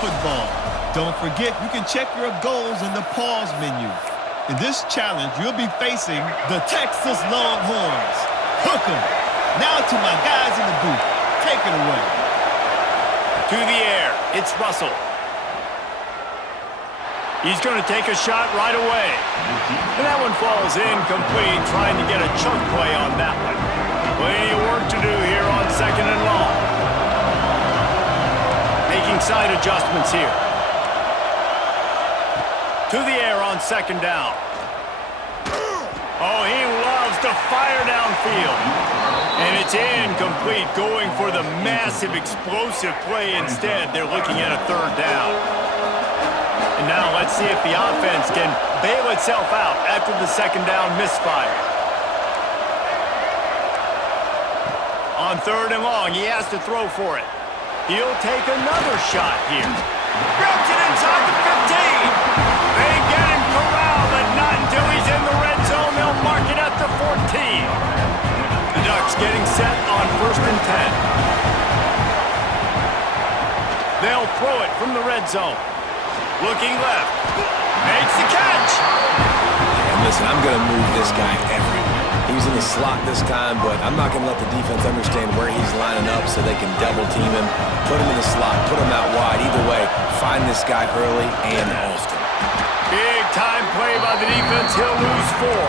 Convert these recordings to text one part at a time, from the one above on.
football. Don't forget, you can check your goals in the pause menu. In this challenge, you'll be facing the Texas Longhorns. Hook 'em. Now to my guys in the booth. Take it away. To the air, it's Russell. He's going to take a shot right away. And that one falls incomplete, trying to get a chunk play on that one. Plenty of work to do here on 2nd and long. Making side adjustments here. To the air on 2nd down. Oh, he loves to fire downfield. And it's incomplete, going for the massive explosive play instead. They're looking at a 3rd down. And now let's see if the offense can bail itself out after the 2nd down misfire. On 3rd and long, he has to throw for it. He'll take another shot here. Ripped it inside the 15. They get him corralled, but not until he's in the red zone. They'll mark it at the 14. The Ducks getting set on 1st and 10. They'll throw it from the red zone. Looking left. Makes the catch. And listen, I'm going to move this guy everywhere. He was in the slot this time, but I'm not going to let the defense understand where he's lining up so they can double team him, put him in the slot, put him out wide. Either way, find this guy early and often. Big time play by the defense. He'll lose 4.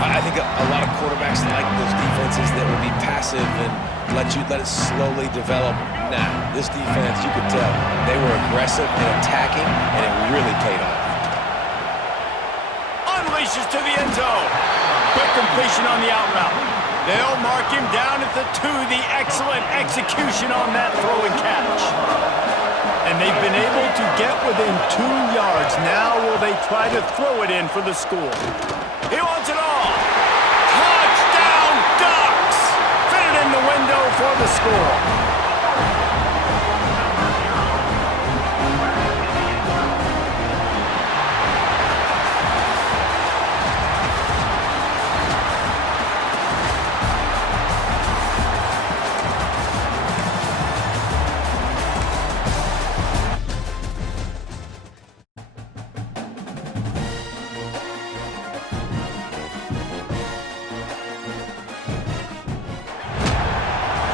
I think a lot of quarterbacks like those defenses that will be passive and let it slowly develop. Nah, this defense, you could tell, they were aggressive and attacking, and it really paid off. Unleashes to the end zone. Quick completion on the out route. They'll mark him down at the 2. The excellent execution on that throw and catch. And they've been able to get within 2 yards. Now will they try to throw it in for the score? He wants it all. Touchdown, Ducks! Fit it in the window for the score.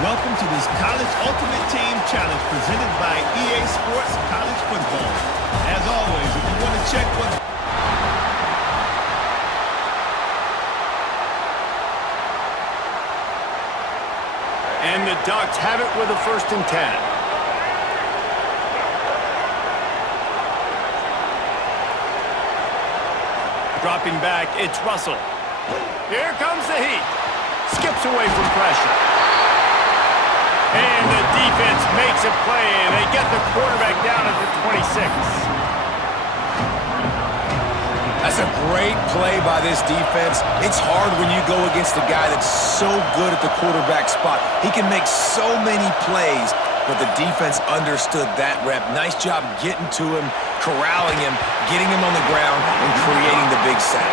Welcome to this College Ultimate Team Challenge presented by EA Sports College Football. As always, if you want to check what... And the Ducks have it with a 1st and 10. Dropping back, it's Russell. Here comes the heat. Skips away from pressure. And the defense makes a play, and they get the quarterback down at the 26. That's a great play by this defense. It's hard when you go against a guy that's so good at the quarterback spot. He can make so many plays, but the defense understood that rep. Nice job getting to him, corralling him, getting him on the ground, and creating the big sack.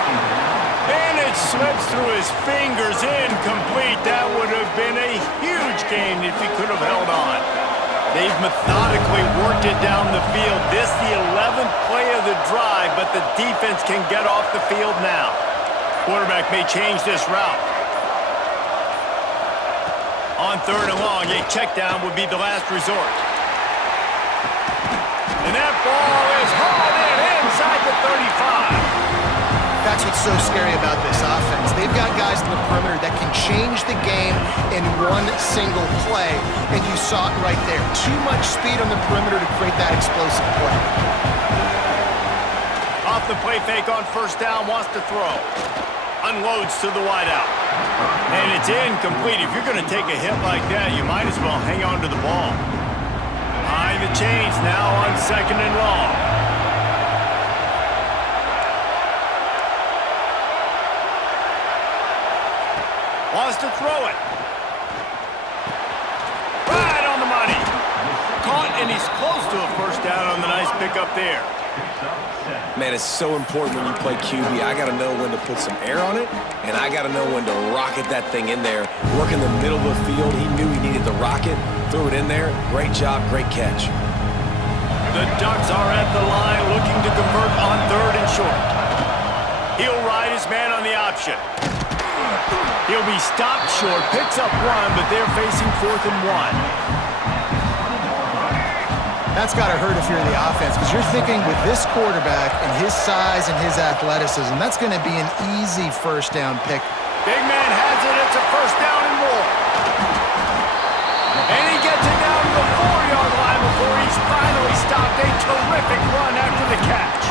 And it slips through his fingers, incomplete. That would have been a huge gain if he could have held on. They've methodically worked it down the field. This the 11th play of the drive, but the defense can get off the field now. Quarterback may change this route. On 3rd and long, a check down would be the last resort. And that ball is hauled in inside the 35. That's what's so scary about this offense. They've got guys in the perimeter that can change the game in one single play, and you saw it right there. Too much speed on the perimeter to create that explosive play. Off the play fake on 1st down, wants to throw. Unloads to the wideout. And it's incomplete. If you're going to take a hit like that, you might as well hang on to the ball. Behind the chains now on 2nd and long. Wants to throw it. Right on the money. Caught, and he's close to a 1st down on the nice pickup there. Man, it's so important when you play QB. I got to know when to put some air on it, and I got to know when to rocket that thing in there. Work in the middle of the field. He knew he needed to rocket. Threw it in there. Great job, great catch. The Ducks are at the line looking to convert on 3rd and short. He'll ride his man on the option. He'll be stopped short, picks up 1, but they're facing 4th and 1. That's got to hurt if you're the offense, because you're thinking with this quarterback and his size and his athleticism, that's going to be an easy first down pick. Big man has it. It's a first down and more. And he gets it down to the 4-yard line before he's finally stopped. A terrific run after the catch.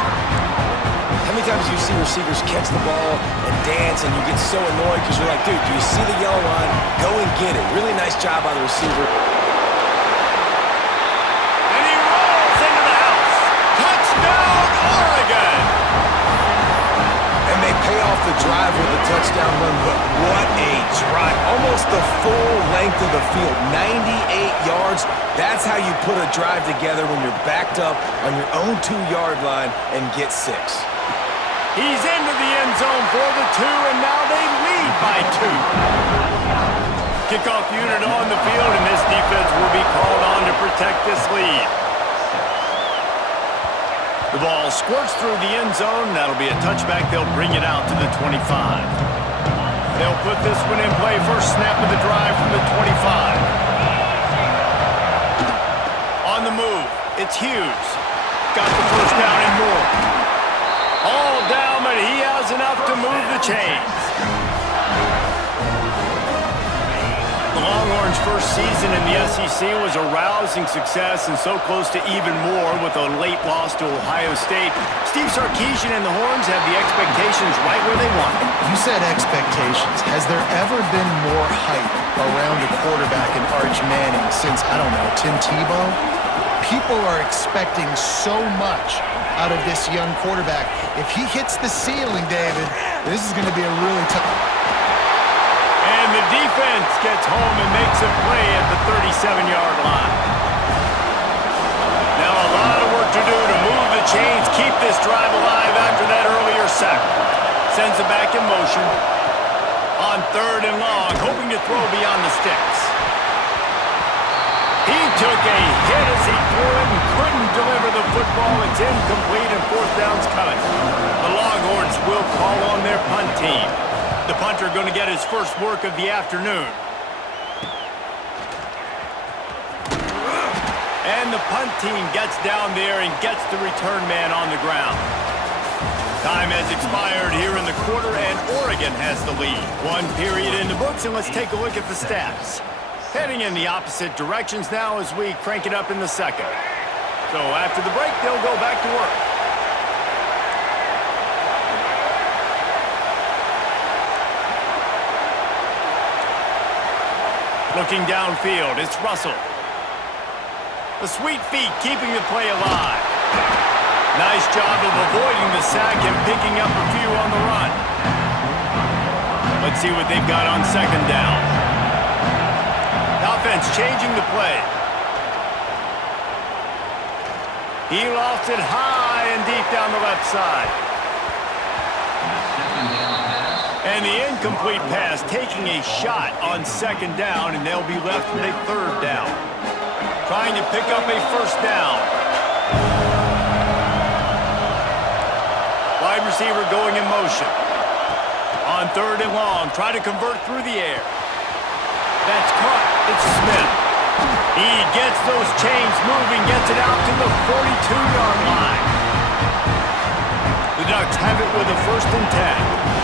How many times do you see receivers catch the ball and dance and you get so annoyed because you're like, dude, do you see the yellow line? Go and get it. Really nice job by the receiver. The drive with a touchdown run, but what a drive. Almost the full length of the field, 98 yards. That's how you put a drive together when you're backed up on your own 2-yard line and get 6. He's into the end zone for the 2, and now they lead by 2. Kickoff unit on the field, and this defense will be called on to protect this lead. The ball squirts through the end zone. That'll be a touchback. They'll bring it out to the 25. They'll put this one in play. First snap of the drive from the 25. On the move, it's Hughes. Got the first down and more. All down, but he has enough to move the chains. The Longhorns' first season in the SEC was a rousing success and so close to even more with a late loss to Ohio State. Steve Sarkisian and the Horns have the expectations right where they want them. You said expectations. Has there ever been more hype around a quarterback in Arch Manning since, I don't know, Tim Tebow? People are expecting so much out of this young quarterback. If he hits the ceiling, David, this is going to be a really tough... And the defense gets home and makes a play at the 37-yard line. Now a lot of work to do to move the chains, keep this drive alive after that earlier sack. Sends it back in motion. On 3rd and long, hoping to throw beyond the sticks. He took a hit as he threw it and couldn't deliver the football. It's incomplete and 4th down's coming. The Longhorns will call on their punt team. The punter going to get his first work of the afternoon. And the punt team gets down there and gets the return man on the ground. Time has expired here in the quarter, and Oregon has the lead. 1 period in the books, and let's take a look at the stats. Heading in the opposite directions now as we crank it up in the second. So after the break, they'll go back to work. Looking downfield, it's Russell. The sweet feet keeping the play alive. Nice job of avoiding the sack and picking up a few on the run. Let's see what they've got on 2nd down. Offense changing the play. He lofts it high and deep down the left side. And the incomplete pass taking a shot on 2nd down, and they'll be left with a 3rd down. Trying to pick up a 1st down. Wide receiver going in motion. On 3rd and long, try to convert through the air. That's caught. It's Smith. He gets those chains moving, gets it out to the 42-yard line. The Ducks have it with a 1st and 10.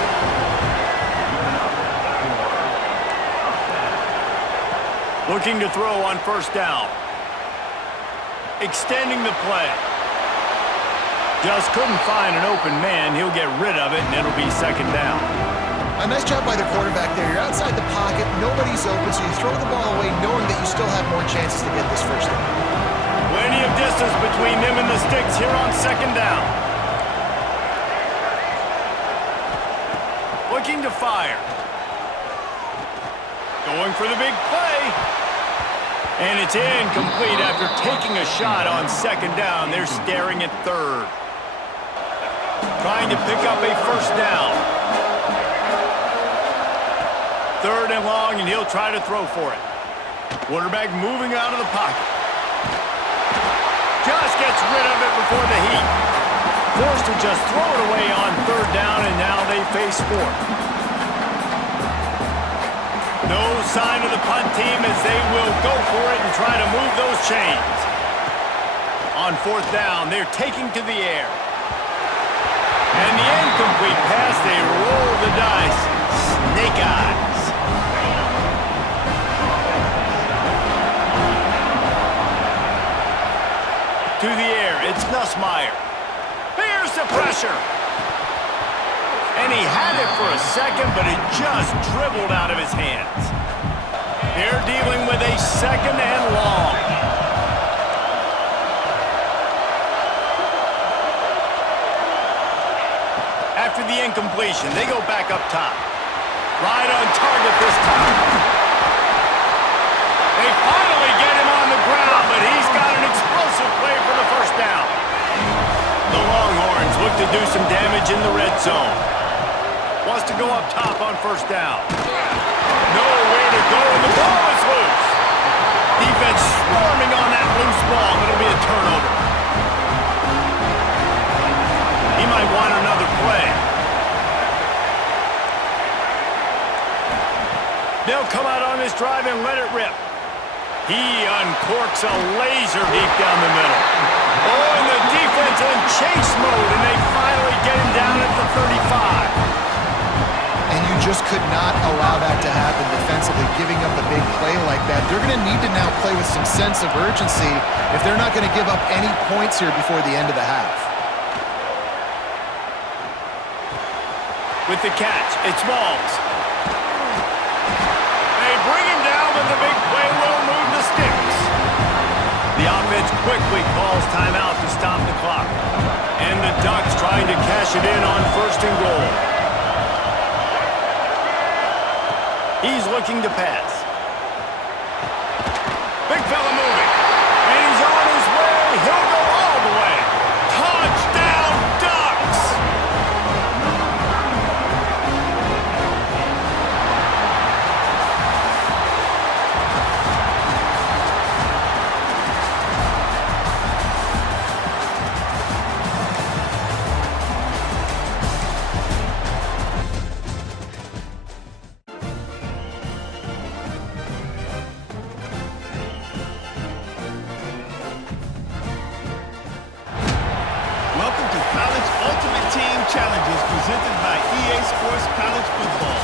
Looking to throw on 1st down. Extending the play. Just couldn't find an open man. He'll get rid of it, and it'll be 2nd down. A nice job by the quarterback there. You're outside the pocket. Nobody's open, so you throw the ball away knowing that you still have more chances to get this 1st down. Plenty of distance between them and the sticks here on 2nd down. Looking to fire. Going for the big play. And it's incomplete after taking a shot on 2nd down. They're staring at 3rd. Trying to pick up a 1st down. 3rd and long, and he'll try to throw for it. Quarterback moving out of the pocket. Just gets rid of it before the heat. Forced to just throw it away on third down, and now they face fourth. No sign of the punt team as they will go for it and try to move those chains. On fourth down, they're taking to the air. And the incomplete pass, they roll the dice. Snake eyes. To the air, it's Nussmeier. Here's the pressure. And he had it for a second, but it just dribbled out of his hands. They're dealing with a second and long. After the incompletion, they go back up top. Right on target this time. They finally get him on the ground, but he's got an explosive play for the first down. The Longhorns look to do some damage in the red zone. Wants to go up top on first down. Nowhere to go, and the ball is loose. Defense swarming on that loose ball. It'll be a turnover. He might want another play. They'll come out on this drive and let it rip. He uncorks a laser deep down the middle. Oh, and the defense in chase mode, and they finally get him down at the 35. And you just could not allow that to happen defensively, giving up a big play like that. They're going to need to now play with some sense of urgency if they're not going to give up any points here before the end of the half. With the catch, it's Malls. They bring him down, but the big play will move the sticks. The offense quickly calls timeout to stop the clock. And the Ducks trying to cash it in on first and goal. He's looking to pass. Big fella moving. And he's on his way. He'll go all the way. Touchdown, Ducks! Welcome to College Ultimate Team Challenges presented by EA Sports College Football.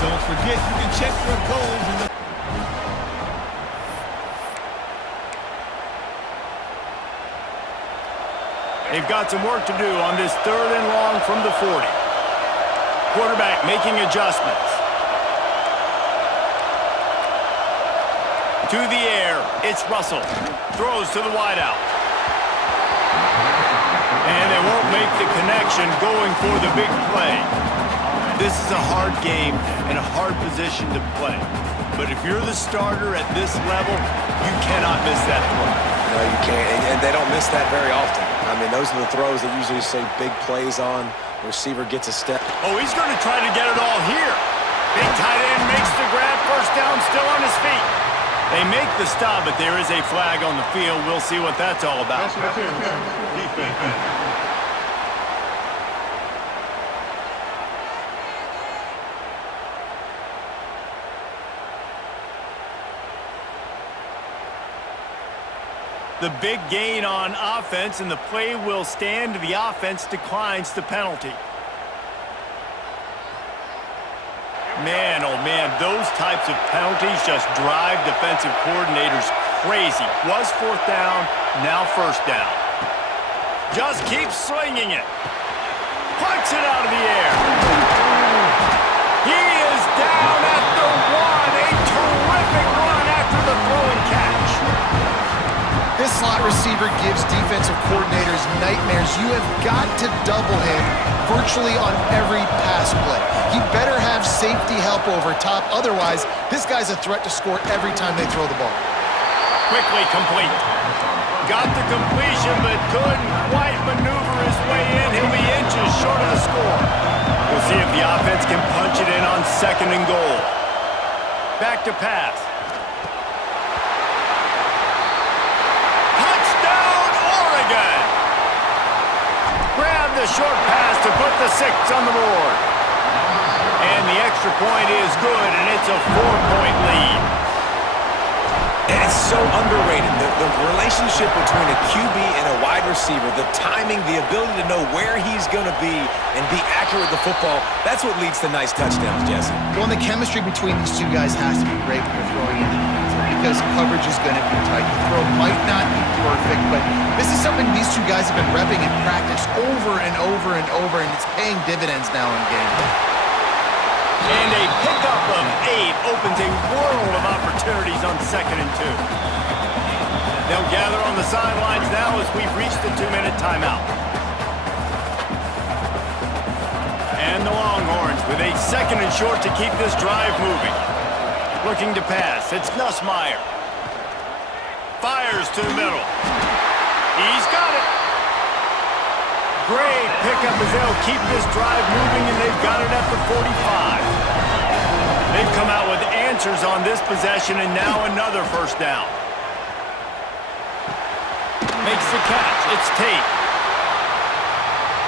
Don't forget, you can check your goals in the... They've got some work to do on this third and long from the 40. Quarterback making adjustments. To the air, it's Russell. Throws to the wideout. And they won't make the connection going for the big play. This is a hard game and a hard position to play. But if you're the starter at this level, you cannot miss that throw. No, you can't, and they don't miss that very often. I mean, those are the throws that usually say big plays on. The receiver gets a step. Oh, he's going to try to get it all here. Big tight end makes the grab, first down, still on his feet. They make the stop, but there is a flag on the field. We'll see what that's all about. The big gain on offense, and the play will stand. The offense declines the penalty. Man, oh man, those types of penalties just drive defensive coordinators crazy. Was fourth down, now first down. Just keep slinging it. Punts it out of the air. He is down at the one. A terrific run after the throw and catch. This slot receiver gives defensive coordinators nightmares. You have got to double him virtually on every pass play. He better have safety help over top. Otherwise, this guy's a threat to score every time they throw the ball. Quickly complete. Got the completion, but couldn't quite maneuver his way in. He'll be inches short of the score. We'll see if the offense can punch it in on second and goal. Back to pass. Touchdown, Oregon! the short pass to put the 6 on the board. And the extra point is good, and it's a 4-point lead. And it's so underrated. The relationship between a QB and a wide receiver, the timing, the ability to know where he's going to be and be accurate with the football, that's what leads to nice touchdowns, Jesse. Well, and the chemistry between these two guys has to be great when you're throwing into the end zone because coverage is going to be tight. The throw might not be perfect, but this is something these two guys have been repping in practice over and over and over, and it's paying dividends now in game. And a pickup of 8 opens a world of opportunities on 2nd and 2. They'll gather on the sidelines now as we've reached the 2-minute timeout. And the Longhorns with a 2nd and short to keep this drive moving. Looking to pass. It's Nussmeier. Fires to the middle. He's got it. Great pickup as they'll keep this drive moving, and they've got it at the 45. They've come out with answers on this possession, and now another first down. Makes the catch. It's Tate.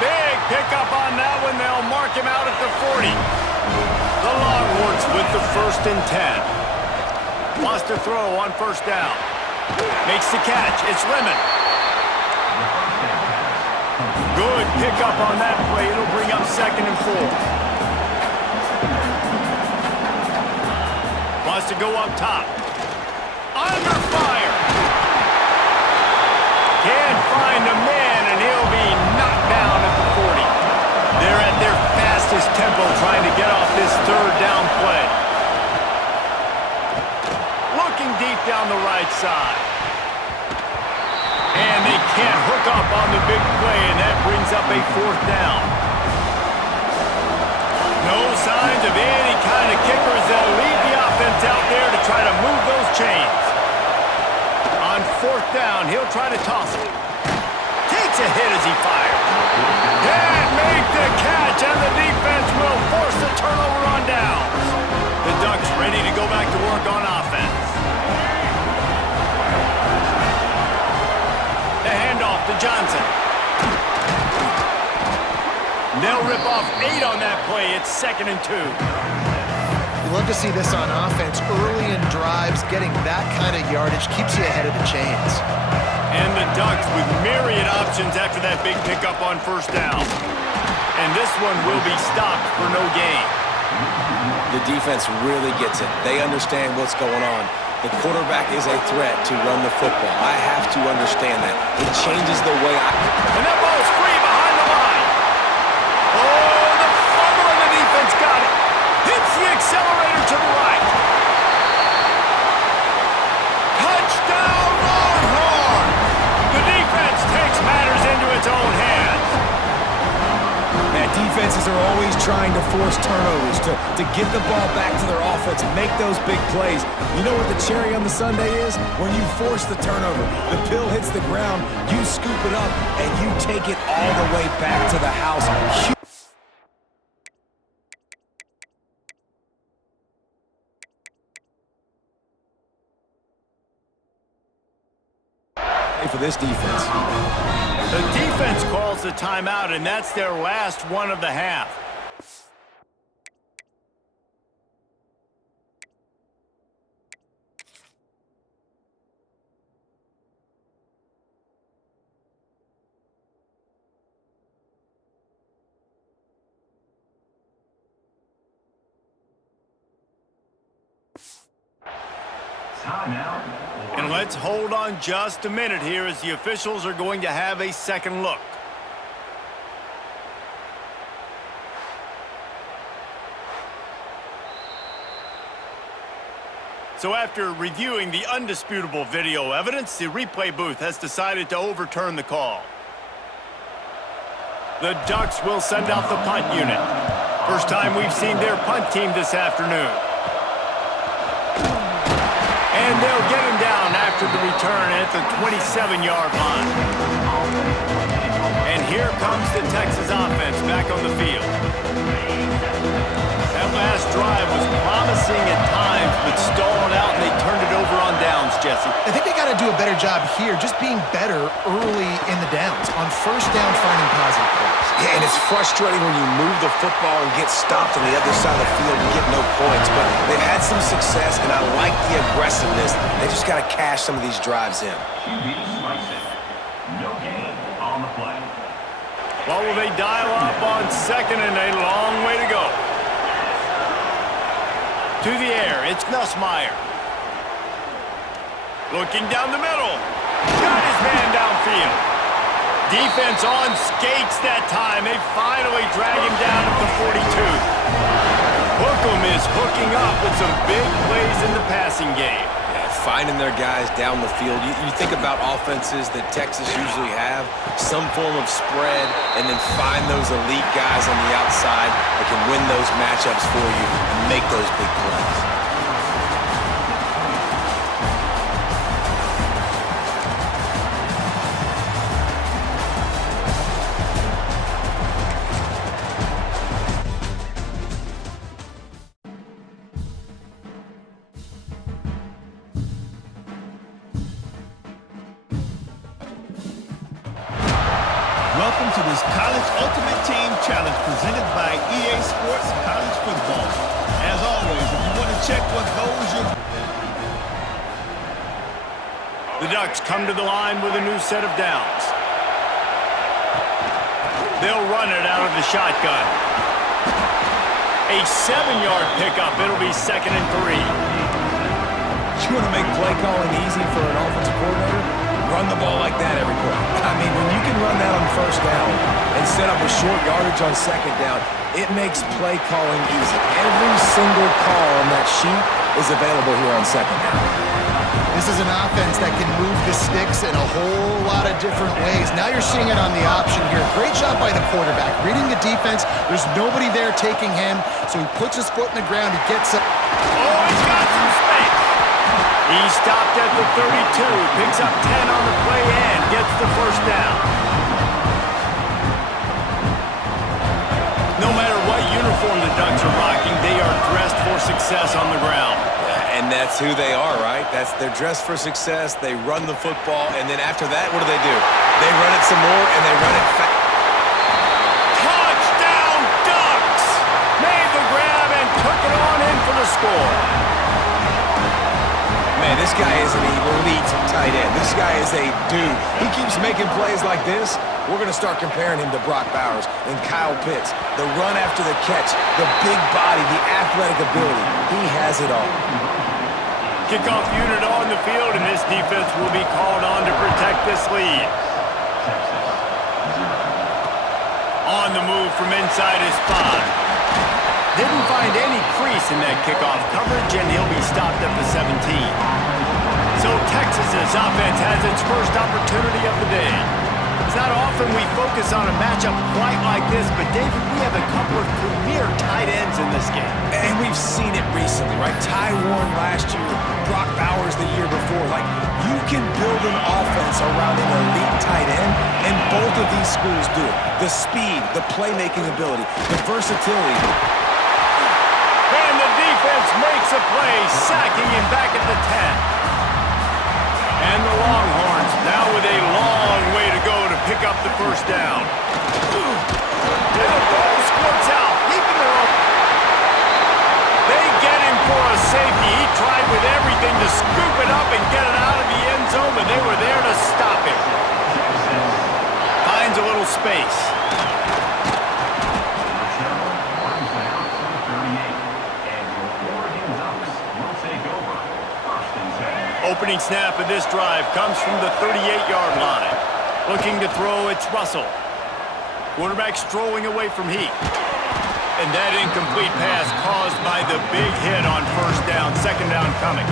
Big pickup on that one. They'll mark him out at the 40. The Longhorns with the 1st and 10. Wants to throw on first down. Makes the catch. It's Lemon. Good pickup on that play. It'll bring up 2nd and 4. Wants to go up top. Under fire. Can't find a man, and he'll be knocked down at the 40. They're at their fastest tempo trying to get off this 3rd down play. Looking deep down the right side. And they can't hook up on the big play, and that brings up a 4th down. No signs of any kind of kickers that'll lead the offense out there to try to move those chains. On 4th down, he'll try to toss it. Takes a hit as he fires. Can't make the catch, and the defense will force the turnover on downs. The Ducks ready to go back to work on offense. The handoff to Johnson. They'll rip off 8 on that play. It's 2nd and 2. You love to see this on offense. Early in drives, getting that kind of yardage keeps you ahead of the chains. And the Ducks with myriad options after that big pickup on first down. And this one will be stopped for no gain. The defense really gets it. They understand what's going on. The quarterback is a threat to run the football. I have to understand that. It changes the way And that ball's free behind the line. Oh, the fumble and the defense got it. Hits the accelerator to the right. Touchdown, Longhorns! The defense takes matters into its own hands. Man, defenses are always trying to force turnovers, to get the ball back to their offense, make those big plays. You know what the cherry on the sundae is? When you force the turnover, the pill hits the ground, you scoop it up, and you take it all the way back to the house. For this defense. The defense calls the timeout, and that's their last one of the half. And let's hold on just a minute here as the officials are going to have a second look. So after reviewing the undisputable video evidence, the replay booth has decided to overturn the call. The Ducks will send out the punt unit. First time we've seen their punt team this afternoon. And they'll get him down after the return at the 27-yard line. And here comes the Texas offense back on the field. That last drive was promising at times, but stalled out, and they turned it over on downs Jesse? I think they got to do a better job here, just being better early in the downs. On first down, finding positive plays. Yeah, and it's frustrating when you move the football and get stopped on the other side of the field and get no points. But they've had some success, and I like the aggressiveness. They just got to cash some of these drives in. No gain on the play. Well, will they dial up on second and a long way to go? To the air, it's Nussmeier. Looking down the middle. Got his man downfield. Defense on skates that time. They finally drag him down at the 42. Hookem is hooking up with some big plays in the passing game. Finding their guys down the field. You think about offenses that Texas usually have, some form of spread, and then find those elite guys on the outside that can win those matchups for you and make those big plays. Welcome to this College Ultimate Team Challenge presented by EA Sports College Football. As always, if you want to check what goals you're... The Ducks come to the line with a new set of downs. They'll run it out of the shotgun. A 7-yard pickup. It'll be 2nd and 3. You want to make play calling easy for an offensive coordinator? Run the ball like that every play. I mean, when you can run that on first down and set up a short yardage on second down, it makes play calling easy. Every single call on that sheet is available here on second down. This is an offense that can move the sticks in a whole lot of different ways. Now you're seeing it on the option here. Great job by the quarterback. Reading the defense, there's nobody there taking him, so he puts his foot in the ground, he gets up. Oh, he's got some space. He stopped at the 32, picks up 10 on the play and gets the first down. No matter what uniform the Ducks are rocking, they are dressed for success on the ground. And that's who they are, right? They're dressed for success. They run the football, and then after that, what do? They run it some more, and they run it fast. Touchdown, Ducks! Made the grab and took it on in for the score. Man, this guy is an elite tight end. This guy is a dude. He keeps making plays like this. We're going to start comparing him to Brock Bowers and Kyle Pitts. The run after the catch, the big body, the athletic ability. He has it all. Kickoff unit on the field, and this defense will be called on to protect this lead. On the move from inside his 5. Didn't find any crease in that kickoff coverage, and he'll be stopped at the 17. So Texas's offense has its first opportunity of the day. It's not often we focus on a matchup quite like this, but David, we have a couple of premier tight ends in this game. And we've seen it recently, right? Ty Warren last year, Brock Bowers the year before. Like, you can build an offense around an elite tight end, and both of these schools do it. The speed, the playmaking ability, the versatility. And the defense makes a play, sacking him back at the 10. And the Longhorns now with a long way to go to pick up the first down. And the ball squirts out, keeping their own. They get him for a safety. He tried with everything to scoop it up and get it out of the end zone, but they were there to stop him. Finds a little space. Opening snap of this drive comes from the 38-yard line. Looking to throw, it's Russell. Quarterback strolling away from Heat. And that incomplete pass caused by the big hit on first down, second down coming.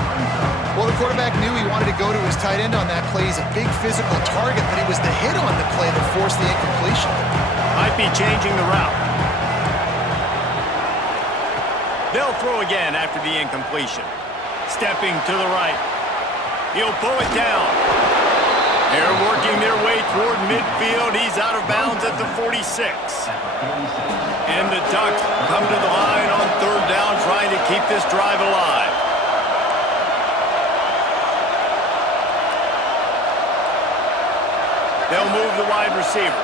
Well, the quarterback knew he wanted to go to his tight end on that play. He's a big physical target, but it was the hit on the play that forced the incompletion. Might be changing the route. They'll throw again after the incompletion. Stepping to the right. He'll pull it down. They're working their way toward midfield. He's out of bounds at the 46. And the Ducks come to the line on third down, trying to keep this drive alive. They'll move the wide receiver.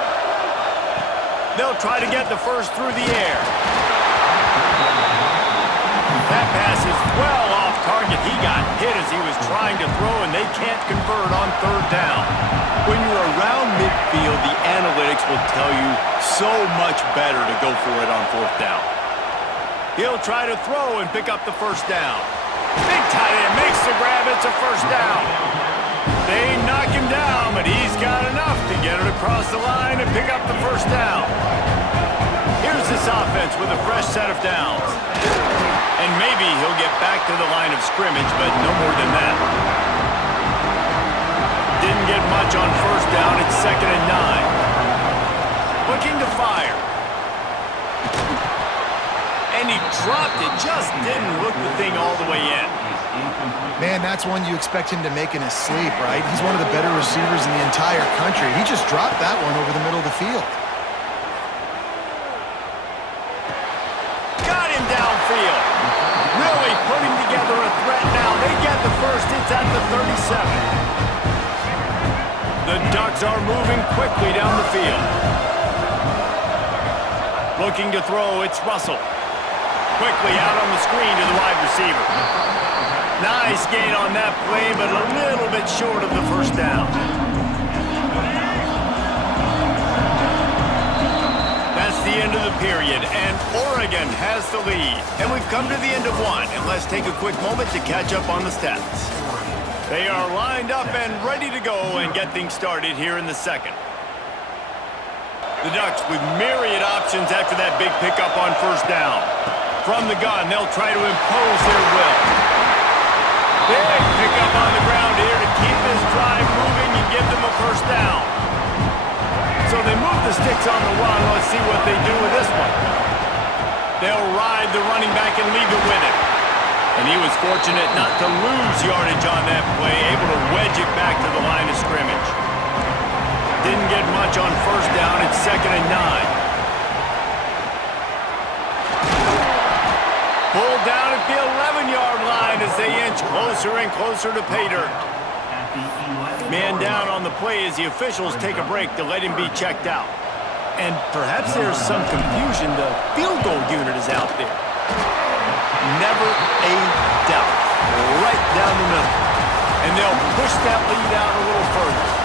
They'll try to get the first through the air. That pass is well off target. He got hit as he was trying to throw, and they can't convert on third down. When you're around midfield, the analytics will tell you so much better to go for it on fourth down. He'll try to throw and pick up the first down. Big tight end makes the grab. It's a first down. They knock him down, but he's got enough to get it across the line and pick up the first down. Here's this offense with a fresh set of downs. And maybe he'll get back to the line of scrimmage, but no more than that. Didn't get much on first down. It's 2nd and 9. Looking to fire. And he dropped it. Just didn't look the thing all the way in. Man, that's one you expect him to make in his sleep, right? He's one of the better receivers in the entire country. He just dropped that one over the middle of the field. Got him downfield. Really putting together a threat now. They get the first. It's at the 37. The Ducks are moving quickly down the field. Looking to throw, it's Russell. Quickly out on the screen to the wide receiver. Nice gain on that play, but a little bit short of the first down. That's the end of the period, and Oregon has the lead. And we've come to the end of one, and let's take a quick moment to catch up on the stats. They are lined up and ready to go and get things started here in the second. The Ducks with myriad options after that big pickup on first down. From the gun, they'll try to impose their will. Big pickup on the ground here to keep this drive moving and give them a first down. So they move the sticks on the run. Let's see what they do with this one. They'll ride the running back and leave it with him. And he was fortunate not to lose yardage on that play, able to wedge it back to the line of scrimmage. Didn't get much on first down. It's 2nd and 9. Pulled down at the 11-yard line as they inch closer and closer to pay dirt. Man down on the play as the officials take a break to let him be checked out. And perhaps there's some confusion. The field goal unit is out there. Never a doubt. Right down the middle. And they'll push that lead out a little further.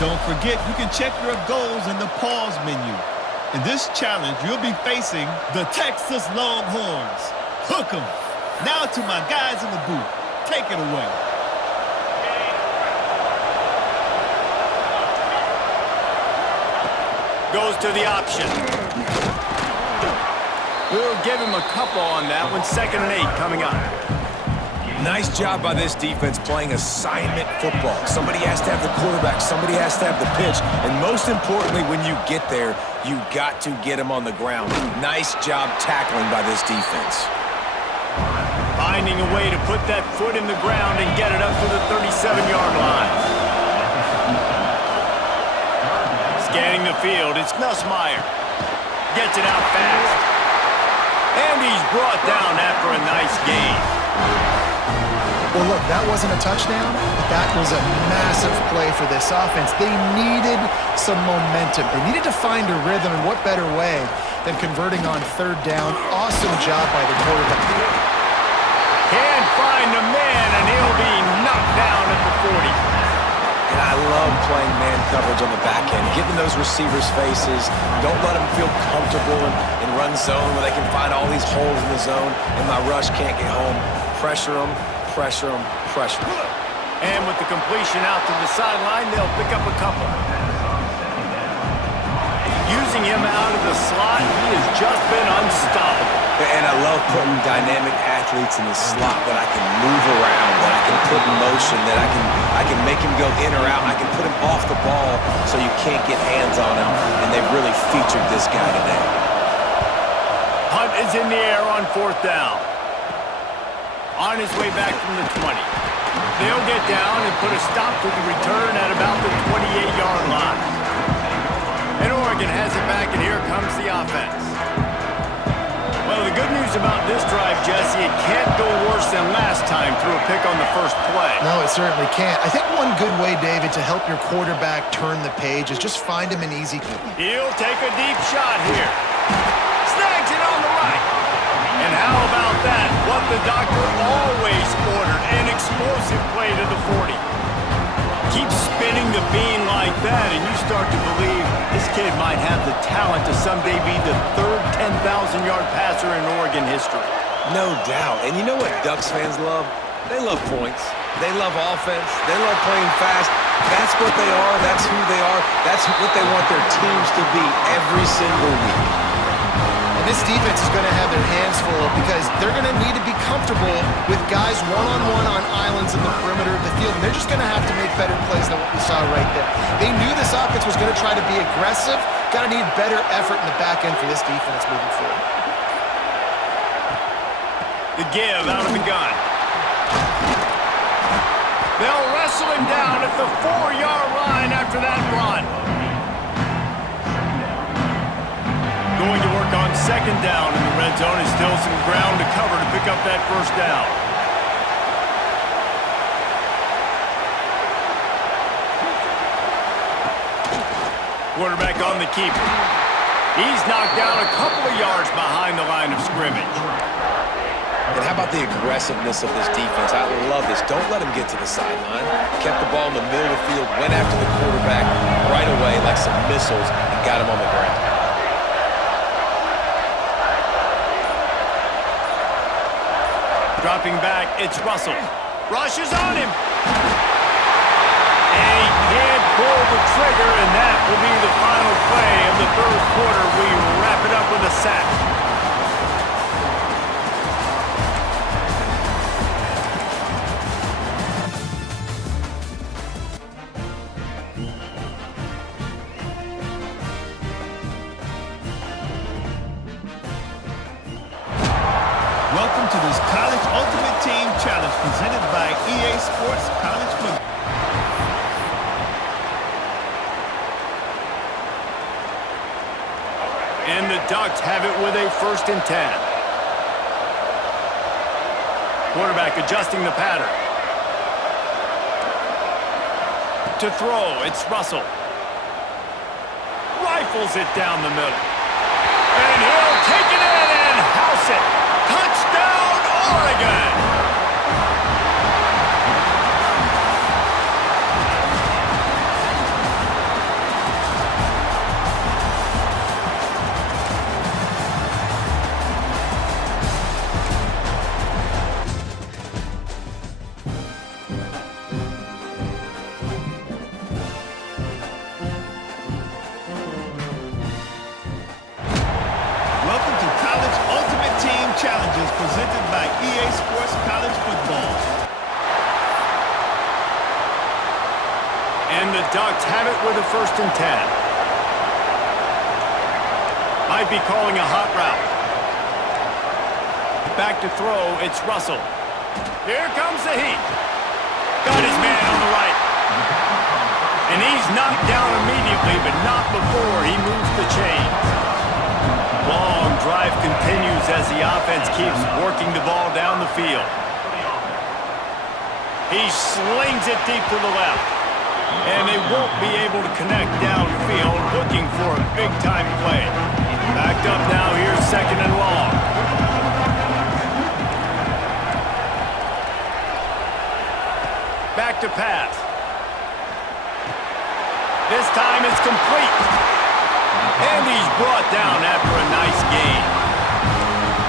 Don't forget, you can check your goals in the pause menu. In this challenge, you'll be facing the Texas Longhorns. Hook 'em. Now to my guys in the booth. Take it away. Goes to the option. We'll give him a couple on that one. 2nd and 8 coming up. Nice job by this defense playing assignment football. Somebody has to have the quarterback. Somebody has to have the pitch. And most importantly, when you get there, you got to get him on the ground. Nice job tackling by this defense. Finding a way to put that foot in the ground and get it up to the 37-yard line. Scanning the field, it's Nussmeier. Gets it out fast. And he's brought down after a nice gain. Well, look, that wasn't a touchdown, but that was a massive play for this offense. They needed some momentum. They needed to find a rhythm, and what better way than converting on third down. Awesome job by the quarterback. Can't find the man, and he'll be knocked down at the 40. And I love playing man coverage on the back end, getting those receivers' faces. Don't let them feel comfortable in run zone where they can find all these holes in the zone, and my rush can't get home. Pressure them, pressure him, pressure him. And with the completion out to the sideline, they'll pick up a couple. Using him out of the slot, he has just been unstoppable. And I love putting dynamic athletes in the slot that I can move around, that I can put in motion, that I can make him go in or out. I can put him off the ball so you can't get hands on him, and they've really featured this guy today. Hunt is in the air on 4th down. On his way back from the 20. They'll get down and put a stop to the return at about the 28-yard line. And Oregon has it back, and here comes the offense. Well, the good news about this drive, Jesse, it can't go worse than last time through a pick on the first play. No, it certainly can't. I think one good way, David, to help your quarterback turn the page is just find him an easy... He'll take a deep shot here. Snags it on the right. And how about that? What the doctor always ordered, an explosive play to the 40. Keep spinning the bean like that, and you start to believe this kid might have the talent to someday be the third 10,000-yard passer in Oregon history. No doubt. And you know what Ducks fans love? They love points. They love offense. They love playing fast. That's what they are. That's who they are. That's what they want their teams to be every single week. And this defense is going to have their hands full because they're going to need to be comfortable with guys one-on-one on islands in the perimeter of the field. And they're just going to have to make better plays than what we saw right there. They knew this offense was going to try to be aggressive. Got to need better effort in the back end for this defense moving forward. The give out of the gun. They'll wrestle him down at the 4-yard line after that run. Going to work on 2nd down in the red zone. Is still some ground to cover to pick up that 1st down. Quarterback on the keeper. He's knocked down a couple of yards behind the line of scrimmage. And how about the aggressiveness of this defense? I love this. Don't let him get to the sideline. Kept the ball in the middle of the field, went after the quarterback right away like some missiles, and got him on the ground. Dropping back, it's Russell. Rush is on him. And he can't pull the trigger, and that will be the final play of the 3rd quarter. We wrap it up with a sack. Welcome to this College Ultimate Team Challenge presented by EA Sports College Football. And the Ducks have it with a 1st and 10. Quarterback adjusting the pattern. To throw, it's Russell. Rifles it down the middle. And he'll take it in and house it. Touchdown, Oregon! Welcome to College Ultimate Team Challenges presented by EA Sports College Football. And the Ducks have it with a 1st and 10. Might be calling a hot route. Back to throw, it's Russell. Here comes the heat. Got his man on the right. And he's knocked down immediately, but not before he moves the chains. Long drive continues as the offense keeps working the ball down the field. He slings it deep to the left. And they won't be able to connect downfield, looking for a big-time play. Backed up now, here's 2nd and long. Back to pass. This time it's complete. And he's brought down after a nice gain.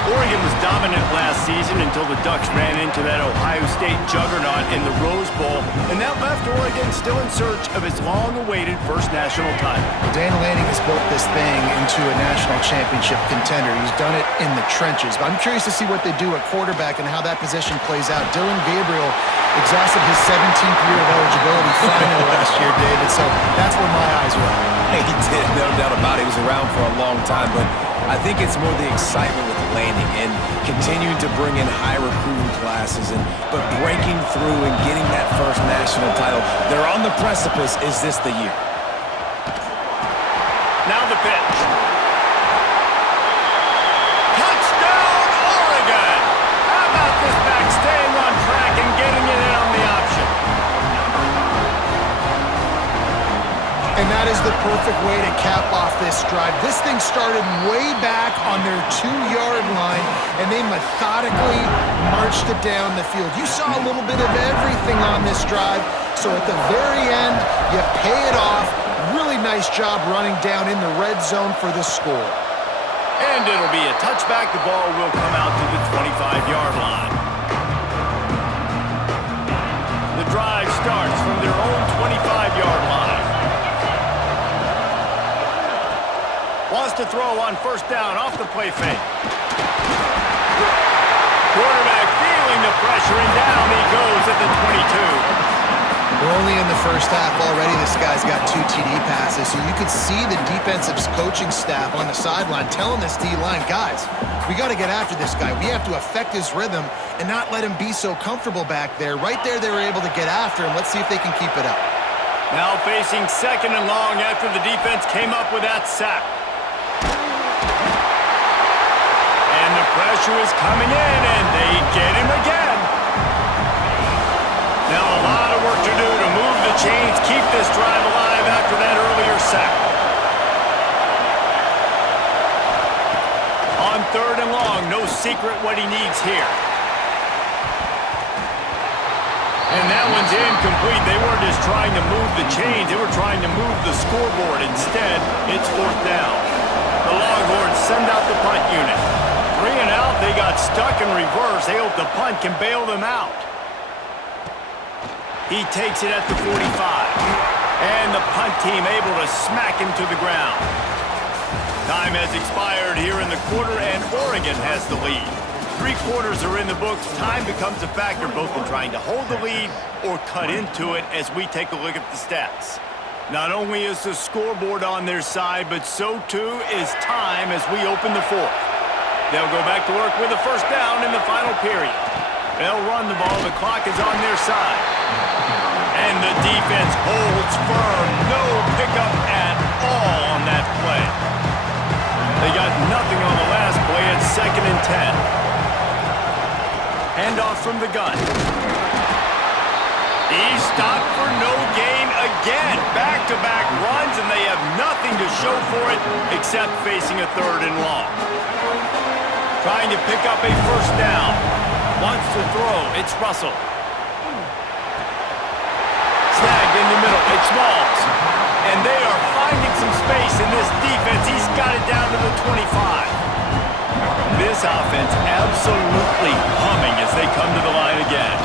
Oregon was dominant last season until the Ducks ran into that Ohio State juggernaut in the Rose Bowl, and that left Oregon still in search of its long-awaited first national title. Dan Lanning has built this thing into a national championship contender. He's done it in the trenches. But I'm curious to see what they do at quarterback and how that position plays out. Dylan Gabriel exhausted his 17th year of eligibility finally last year, David, so that's where my eyes were. He did, no doubt about it. He was around for a long time, but I think it's more the excitement with Lanning and continuing to bring in high recruiting classes, but breaking through and getting that first national title. They're on the precipice. Is this the year? Now the pitch. Touchdown, Oregon! How about this back staying on track and getting it in on the option? And that is the perfect way to cap off this drive. This thing started way back on their 2-yard line, and they methodically marched it down the field. You saw a little bit of everything on this drive, so at the very end, you pay it off. Really nice job running down in the red zone for the score. And it'll be a touchback. The ball will come out to the 25-yard line. The drive starts from their own 25-yard line. Wants to throw on first down off the play fake. Quarterback feeling the pressure, and down he goes at the 22. We're only in the first half already. This guy's got 2 TD passes, so you could see the defensive coaching staff on the sideline telling this D-line, guys, we got to get after this guy. We have to affect his rhythm and not let him be so comfortable back there. Right there, they were able to get after him. Let's see if they can keep it up. Now facing second and long after the defense came up with that sack. And the pressure is coming in, and they get him again. Now a lot of work to do to move the chains, keep this drive alive after that earlier sack. On third and long, no secret what he needs here. And that one's incomplete. They weren't just trying to move the chains, they were trying to move the scoreboard. Instead, it's fourth down. The Longhorns send out the punt unit. 3 and out, they got stuck in reverse. They hope the punt can bail them out. He takes it at the 45. And the punt team able to smack him to the ground. Time has expired here in the quarter, and Oregon has the lead. 3 quarters are in the books. Time becomes a factor both in trying to hold the lead or cut into it as we take a look at the stats. Not only is the scoreboard on their side, but so too is time as we open the fourth. They'll go back to work with a first down in the final period. They'll run the ball. The clock is on their side. And the defense holds firm. No pickup at all on that play. They got nothing on the last play. It's 2nd and 10. Handoff from the gun. He's stopped for no gain again. Back-to-back runs, and they have nothing to show for it except facing a 3rd and long. Trying to pick up a first down. Wants to throw. It's Russell. Snagged in the middle. It's Smalls. And they are finding some space in this defense. He's got it down to the 25. This offense absolutely humming as they come to the line again.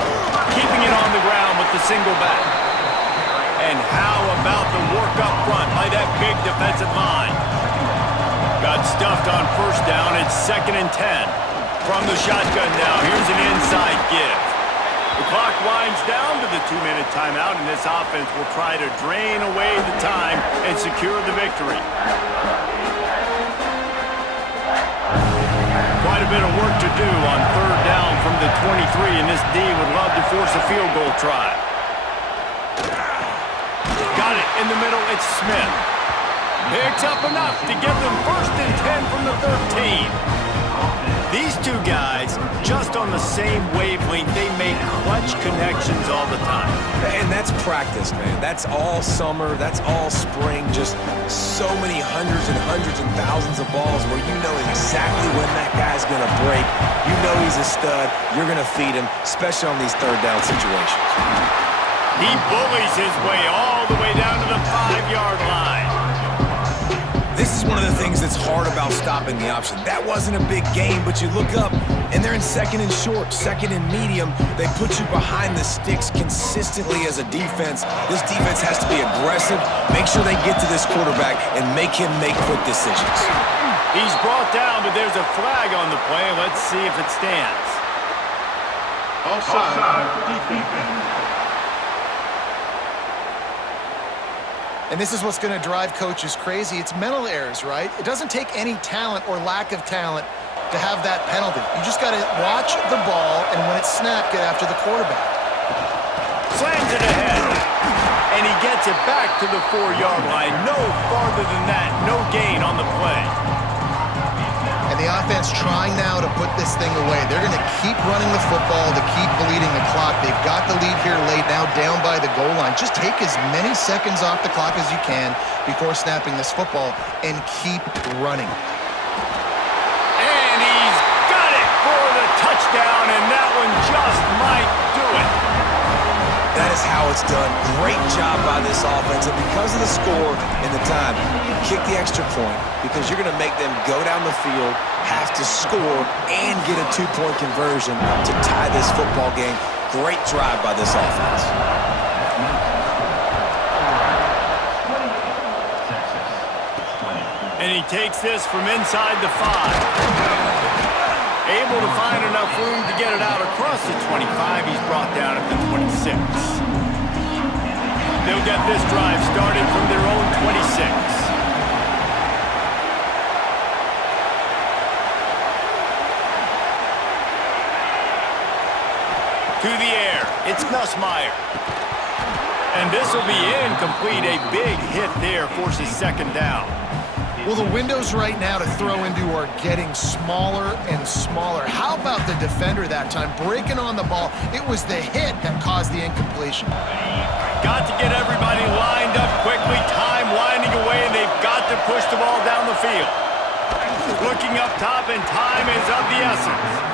Keeping it on the ground with the single back. And how about the work up front by that big defensive line? Got stuffed on first down. It's 2nd and 10. From the shotgun now, here's an inside give. The clock winds down to the 2-minute timeout, and this offense will try to drain away the time and secure the victory. Quite a bit of work to do on 3rd down from the 23, and this D would love to force a field goal try. Got it in the middle, it's Smith. Picks up enough to give them 1st and 10 from the 13. These two guys, just on the same wavelength, they make clutch connections all the time. And that's practice, man. That's all summer. That's all spring. Just so many hundreds and thousands of balls where you know exactly when that guy's going to break. You know he's a stud. You're going to feed him, especially on these 3rd down situations. He bullies his way all the way down to the 5-yard line. This is one of the things that's hard about stopping the option. That wasn't a big gain, but you look up, and they're in second and short, second and medium. They put you behind the sticks consistently as a defense. This defense has to be aggressive, make sure they get to this quarterback, and make him make quick decisions. He's brought down, but there's a flag on the play. Let's see if it stands. Offside, defense. And this is what's going to drive coaches crazy. It's mental errors, right? It doesn't take any talent or lack of talent to have that penalty. You just got to watch the ball, and when it's snapped, get after the quarterback. Slams it ahead, and he gets it back to the 4-yard line. No farther than that, no gain on the play. And the offense trying now to put this thing away. They're going to keep running the football to keep bleeding the clock. They've got the lead here late now down by the goal line. Just take as many seconds off the clock as you can before snapping this football and keep running. And he's got it for the touchdown, and that one just might do it. That is how it's done. Great job by this offense. And because of the score and the time, you kick the extra point because you're going to make them go down the field, have to score, and get a 2-point conversion to tie this football game. Great drive by this offense. And he takes this from inside the 5. Able to find enough room to get it out across the 25. He's brought down at the 26. They'll get this drive started from their own 26. To the air, it's Nussmeier. And this will be incomplete. A big hit there forces second down. Well, the windows right now to throw into are getting smaller and smaller. How about the defender that time breaking on the ball? It was the hit that caused the incompletion. Got to get everybody lined up quickly. Time winding away, and they've got to push the ball down the field. Looking up top, and time is of the essence.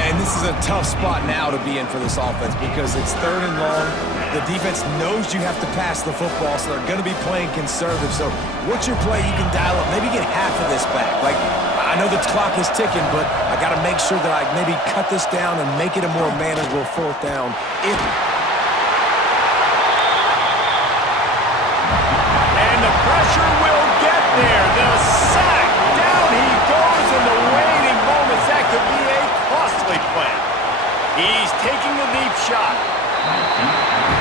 And this is a tough spot now to be in for this offense because it's 3rd and long. The defense knows you have to pass the football, so they're going to be playing conservative. So what's your play you can dial up? Maybe get half of this back. Like, I know the clock is ticking, but I got to make sure that I maybe cut this down and make it a more manageable 4th down. And the pressure will get there. The sack. Down he goes in the waning moments. That could be a costly play. He's taking a deep shot.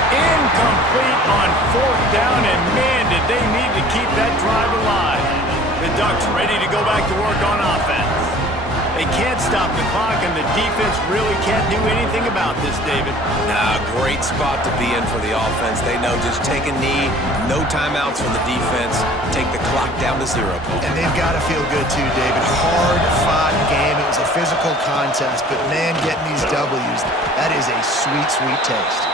Incomplete on 4th down, and man, did they need to keep that drive alive. The Ducks ready to go back to work on offense. They can't stop the clock, and the defense really can't do anything about this, David. Great spot to be in for the offense. They know just take a knee, no timeouts for the defense, take the clock down to 0. And they've got to feel good too, David. Hard-fought game. It was a physical contest, but man, getting these W's, that is a sweet, sweet taste.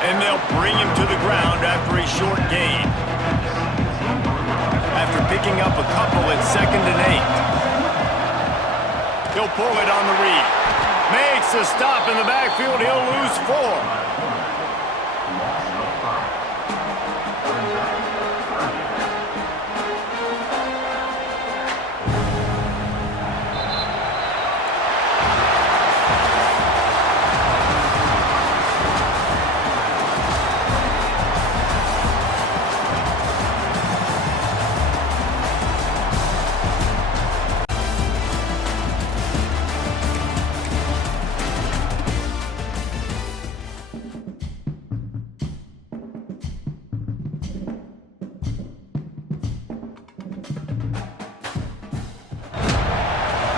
And they'll bring him to the ground after a short gain. After picking up a couple at 2nd and 8. He'll pull it on the read. Makes a stop in the backfield. He'll lose 4.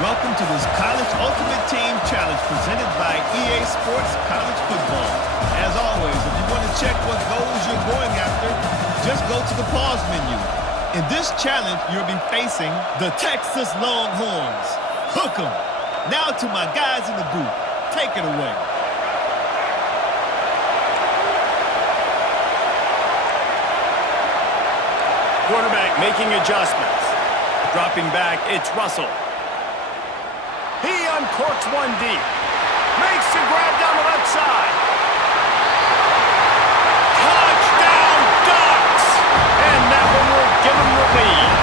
Welcome to this College Ultimate Team Challenge presented by EA Sports College Football. As always, if you want to check what goals you're going after, just go to the pause menu. In this challenge, you'll be facing the Texas Longhorns. Hook 'em. Now to my guys in the booth. Take it away. Quarterback making adjustments. Dropping back, it's Russell. He uncorks one deep. Makes the grab down the left side. Touchdown, Ducks! And that one will give them the lead.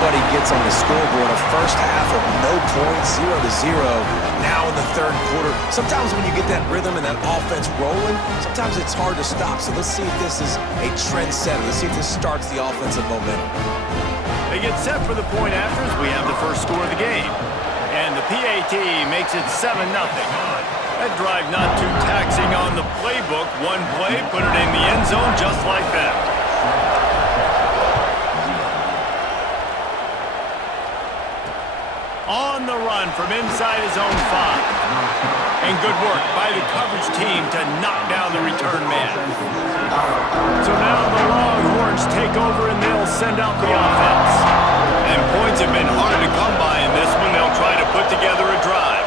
Nobody gets on the scoreboard. A first half of no points, 0-0. Now in the third quarter. Sometimes when you get that rhythm and that offense rolling, sometimes it's hard to stop. So let's see if this is a trend setter. Let's see if this starts the offensive momentum. They get set for the point after as we have the first score of the game. And the PAT makes it 7-0. That drive not too taxing on the playbook. One play, put it in the end zone just like that. On the run from inside his own 5. And good work by the coverage team to knock down the return man. So now the Longhorns take over and they'll send out the offense. And points have been hard to come by in this one. They'll try to put together a drive.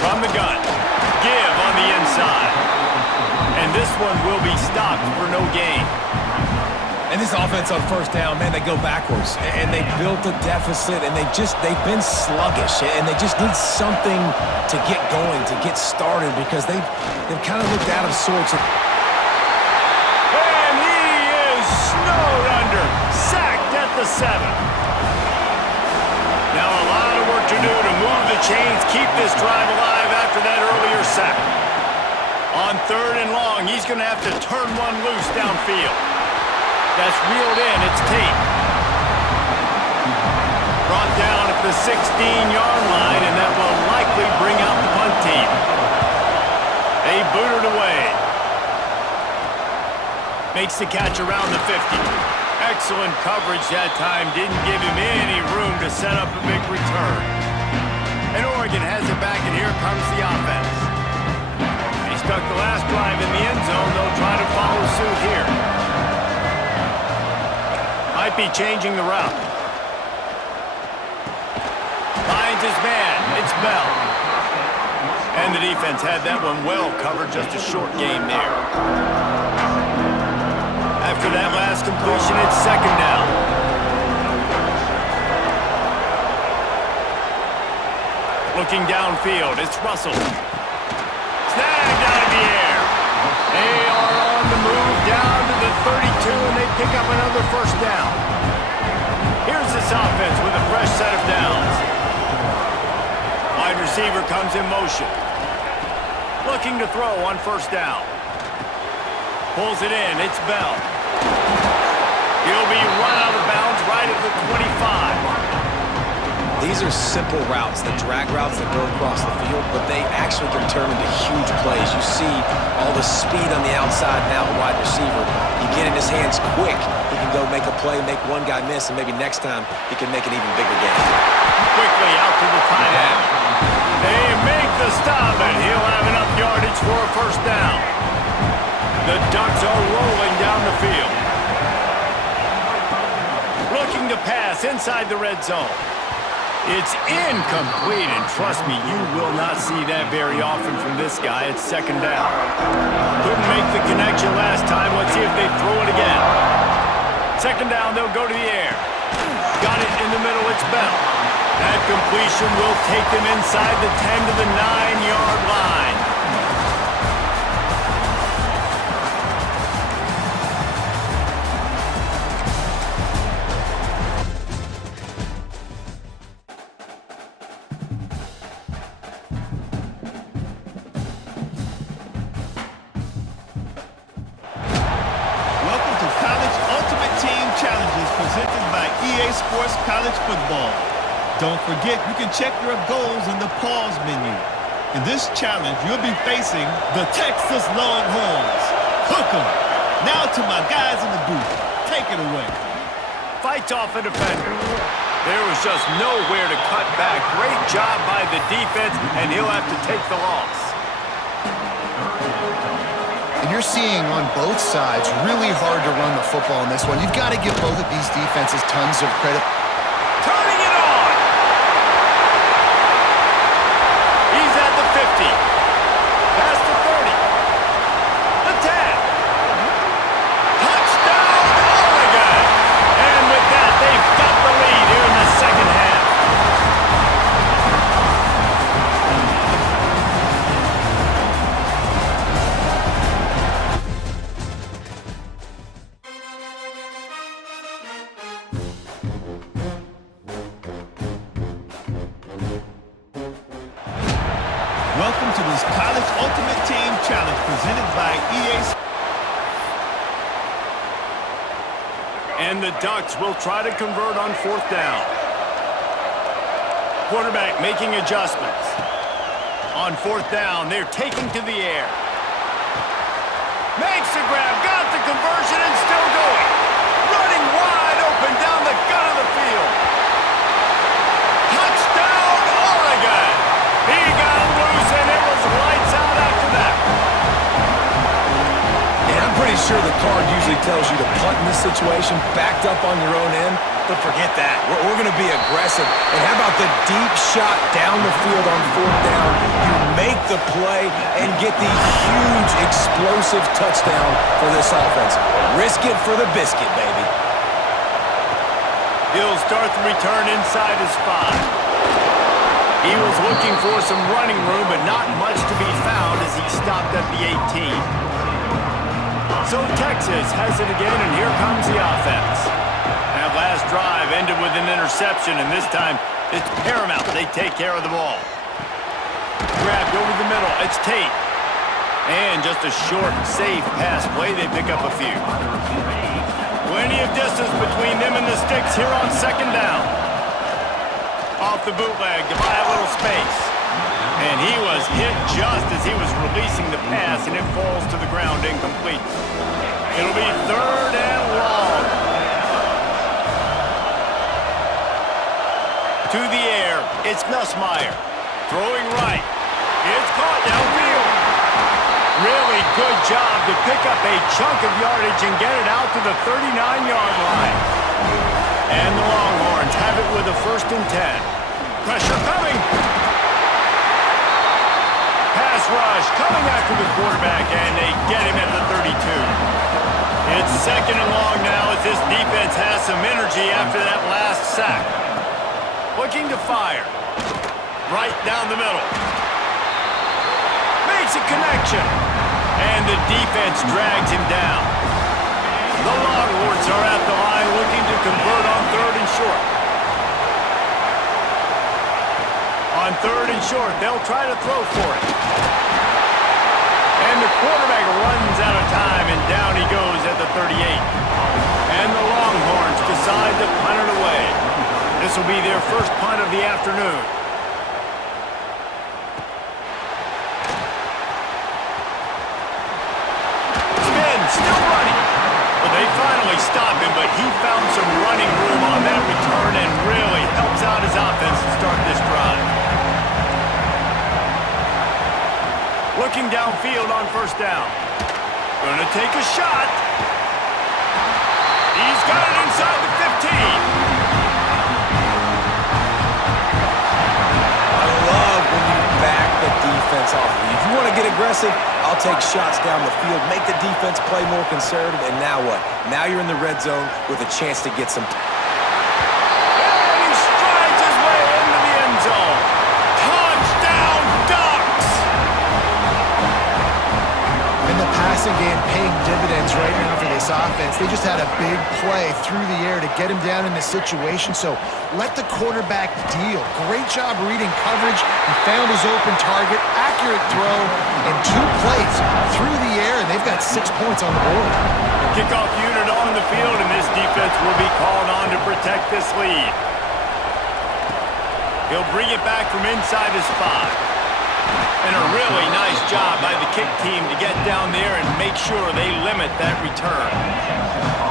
From the gun. Give on the inside. And this one will be stopped for no gain. And this offense on first down, man, they go backwards. And they built a deficit, and they've been sluggish. And they just need something to get going, to get started, because they've kind of looked out of sorts. And he is snowed under. Sacked at the 7. Now a lot of work to do to move the chains, keep this drive alive after that earlier sack. On 3rd and long, he's going to have to turn one loose downfield. That's reeled in. It's Tate. Brought down at the 16-yard line, and that will likely bring out the punt team. They boot it away. Makes the catch around the 50. Excellent coverage that time. Didn't give him any room to set up a big return. And Oregon has it back, and here comes the offense. He stuck the last drive in the end zone. They'll try to follow suit here. Might be changing the route. Finds his man. It's Bell. And the defense had that one well covered. Just a short game there. After that last completion, it's 2nd down. Looking downfield, it's Russell. Snagged out of the air. They are on the move down to the 32, and they pick up another first down. Here's this offense with a fresh set of downs. Wide receiver comes in motion. Looking to throw on first down. Pulls it in, it's Bell. He'll be run out of bounds right at the 25. These are simple routes, the drag routes that go across the field, but they actually can turn into huge plays. You see all the speed on the outside now, wide receiver. You get in his hands quick, he can go make a play, make one guy miss, and maybe next time he can make an even bigger game. Quickly out to the tight end. They make the stop, and he'll have enough yardage for a first down. The Ducks are rolling down the field. Looking to pass inside the red zone. It's incomplete, and trust me, you will not see that very often from this guy. It's 2nd down. Couldn't make the connection last time. Let's see if they throw it again. 2nd down, they'll go to the air. Got it in the middle, it's Bell. That completion will take them inside the 10 to the 9-yard line. Sports College Football. Don't forget, you can check your goals in the pause menu. In this challenge, you'll be facing the Texas Longhorns. Hook 'em. Now to my guys in the booth. Take it away. Fights off a defender. There was just nowhere to cut back. Great job by the defense, and he'll have to take the loss. And you're seeing on both sides really hard to run the football in this one. You've got to give both of these defenses tons of credit. Turning it on! He's at the 50. Past the 30. The 10. Touchdown, Oregon! And with that, they've got the lead here in the second half. presented by EA. And the Ducks will try to convert on 4th down. Quarterback making adjustments. On 4th down, they're taking to the air. Makes the grab, got the conversion, and still going. Running wide open down the gut of the field. Touchdown, Oregon! He got loose, and it was lights out after that. And I'm pretty sure the card usually tells you to punt in this situation, backed up on your own end, but forget that. We're going to be aggressive. And how about the deep shot down the field on 4th down? You make the play and get the huge explosive touchdown for this offense. Risk it for the biscuit, baby. He'll start the return inside his 5. He was looking for some running room, but not much to be found as he stopped at the 18. So Texas has it again, and here comes the offense. That last drive ended with an interception, and this time it's paramount they take care of the ball. Grabbed over the middle, it's Tate. And just a short, safe pass play, they pick up a few. Plenty of distance between them and the sticks here on 2nd down. Off the bootleg to buy a little space. And he was hit just as he was releasing the pass, and it falls to the ground incomplete. It'll be 3rd and long. To the air, it's Nussmeier. Throwing right. It's caught downfield. Really good job to pick up a chunk of yardage and get it out to the 39-yard line. And the Longhorns have it with a 1st and 10. Pressure coming. Pass rush coming after the quarterback, and they get him at the 32. It's 2nd and long now as this defense has some energy after that last sack. Looking to fire. Right down the middle. Makes a connection. And the defense drags him down. The Longhorns are at the line looking to convert on 3rd and short. On 3rd and short, they'll try to throw for it. And the quarterback runs out of time, and down he goes at the 38. And the Longhorns decide to punt it away. This will be their first punt of the afternoon. Spin, still running. Well, they finally stop him, but he found some running room on that return and really helps out his offense to start this drive. Looking downfield on 1st down. Gonna take a shot. He's got it inside the 15. I love when you back the defense off of you. If you want to get aggressive, I'll take shots down the field, make the defense play more conservative, and now what? Now you're in the red zone with a chance to get some... And he strides his way into the end zone. Touchdown, Ducks! And the passing game paying dividends right now for this offense. They just had a big play through the air to get him down in this situation, so let the quarterback deal. Great job reading coverage. He found his open target, accurate throw, and 2 plays through the air, and they've got 6 points on the board. Kickoff unit on the field, and this defense will be called on to protect this lead. He'll bring it back from inside his 5. And a really nice job by the kick team to get down there and make sure they limit that return.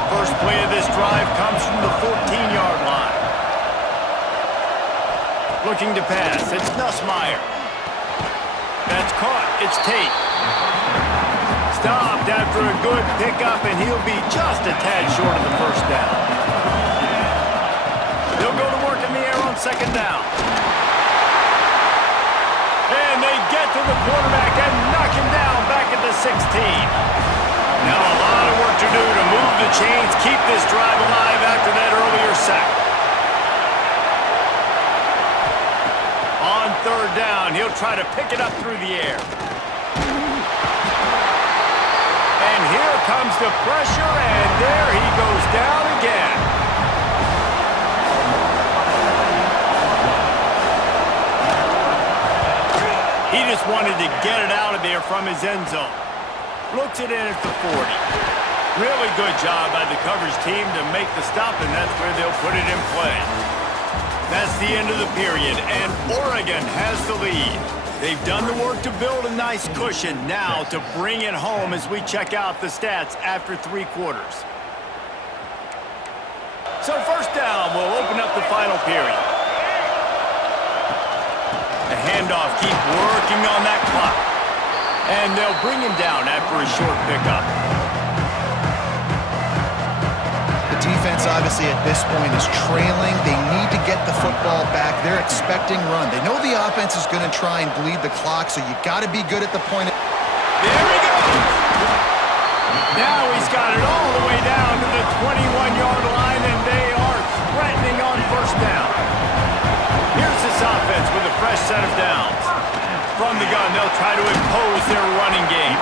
First play of this drive comes from the 14-yard line. Looking to pass, it's Nussmeier. That's caught, it's Tate. Stopped after a good pickup, and he'll be just a tad short of the 1st down. He'll go to work in the air on 2nd down. And they get to the quarterback and knock him down back at the 16. Now a lot of work to do to move the chains, keep this drive alive after that earlier sack. On 3rd down, he'll try to pick it up through the air. And here comes the pressure, and there he goes down again. He just wanted to get it out of there from his end zone. Looks it in at the 40. Really good job by the coverage team to make the stop, and that's where they'll put it in play. That's the end of the period, and Oregon has the lead. They've done the work to build a nice cushion. Now to bring it home as we check out the stats after 3 quarters. So first down, we'll open up the final period. The handoff, keep working on that clock. And they'll bring him down after a short pickup. The defense, obviously, at this point is trailing. They need to get the football back. They're expecting run. They know the offense is going to try and bleed the clock, so you got to be good at the point. There he goes! Now he's got it all the way down to the 21-yard line, and they are threatening on first down. Here's this offense with a fresh set of downs. From the gun, they'll try to impose their running game.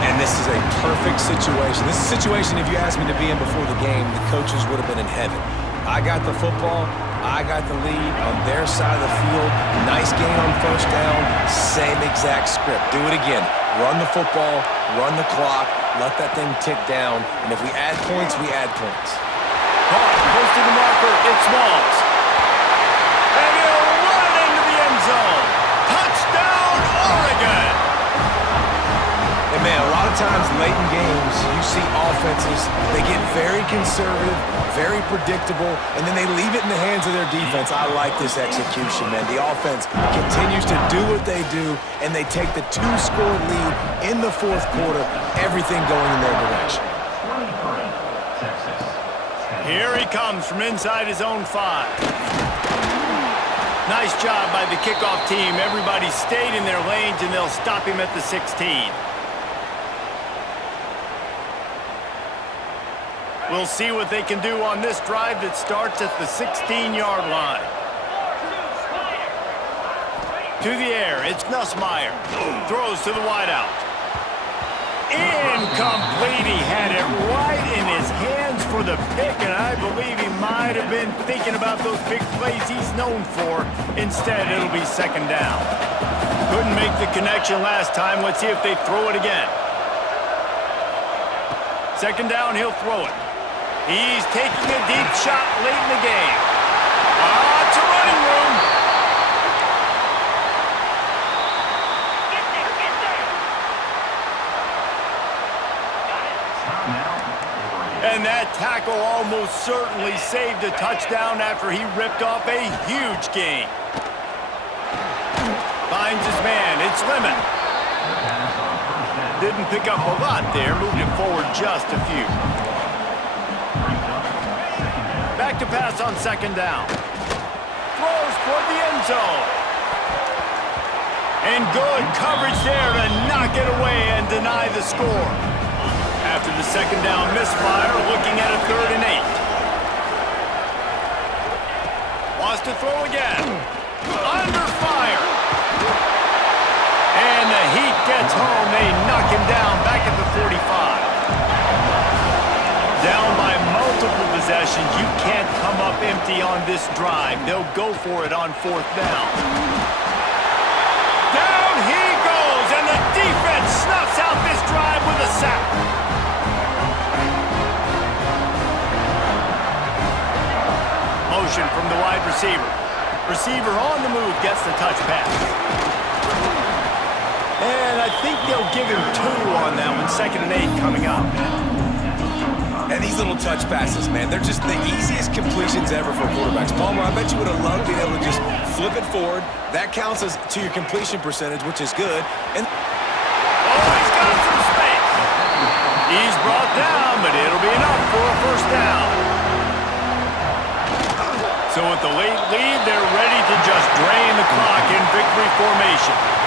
And this is a perfect situation. This is a situation, if you asked me to be in before the game, the coaches would have been in heaven. I got the football. I got the lead on their side of the field. Nice gain on first down. Same exact script. Do it again. Run the football, run the clock, let that thing tick down. And if we add points, we add points. Caught, close to the marker, it's Smalls. And he'll run into the end zone. Touchdown, Oregon! And man, a lot of times late in games, you see offenses, they get very conservative, very predictable, and then they leave it in the hands of their defense. I like this execution, man. The offense continues to do what they do, and they take the 2-score lead in the fourth quarter, everything going in their direction. Here he comes from inside his own 5. Nice job by the kickoff team. Everybody stayed in their lanes, and they'll stop him at the 16. We'll see what they can do on this drive that starts at the 16-yard line. To the air, it's Nussmeier. Throws to the wideout. Incomplete. He had it right in his hands for the pick, and I believe he might have been thinking about those big plays he's known for. Instead, it'll be second down. Couldn't make the connection last time. Let's see if they throw it again. Second down, he'll throw it. He's taking a deep shot late in the game. It's a running room. And that tackle almost certainly saved a touchdown after he ripped off a huge gain. Finds his man. It's Lemon. Didn't pick up a lot there. Moved him forward just a few. Back to pass on second down. Throws toward the end zone. And good coverage there to knock it away and deny the score. After the second down misfire, looking at a 3rd and 8. Wants to throw again. Under fire. And the Heat gets home. They knock him down back at the 45. Down by multiple possessions. You can't come up empty on this drive. They'll go for it on 4th down. Down he goes, and the defense snuffs out this drive with a sack. Motion from the wide receiver. Receiver on the move gets the touch pass. And I think they'll give him 2 on that one. 2nd and 8 coming up. And these little touch passes, man, they're just the easiest completions ever for quarterbacks. Palmer, I bet you would have loved being able to just flip it forward. That counts as to your completion percentage, which is good. And he's got some space. He's brought down, but it'll be enough for a first down. So with the late lead, they're ready to just drain the clock in victory formation.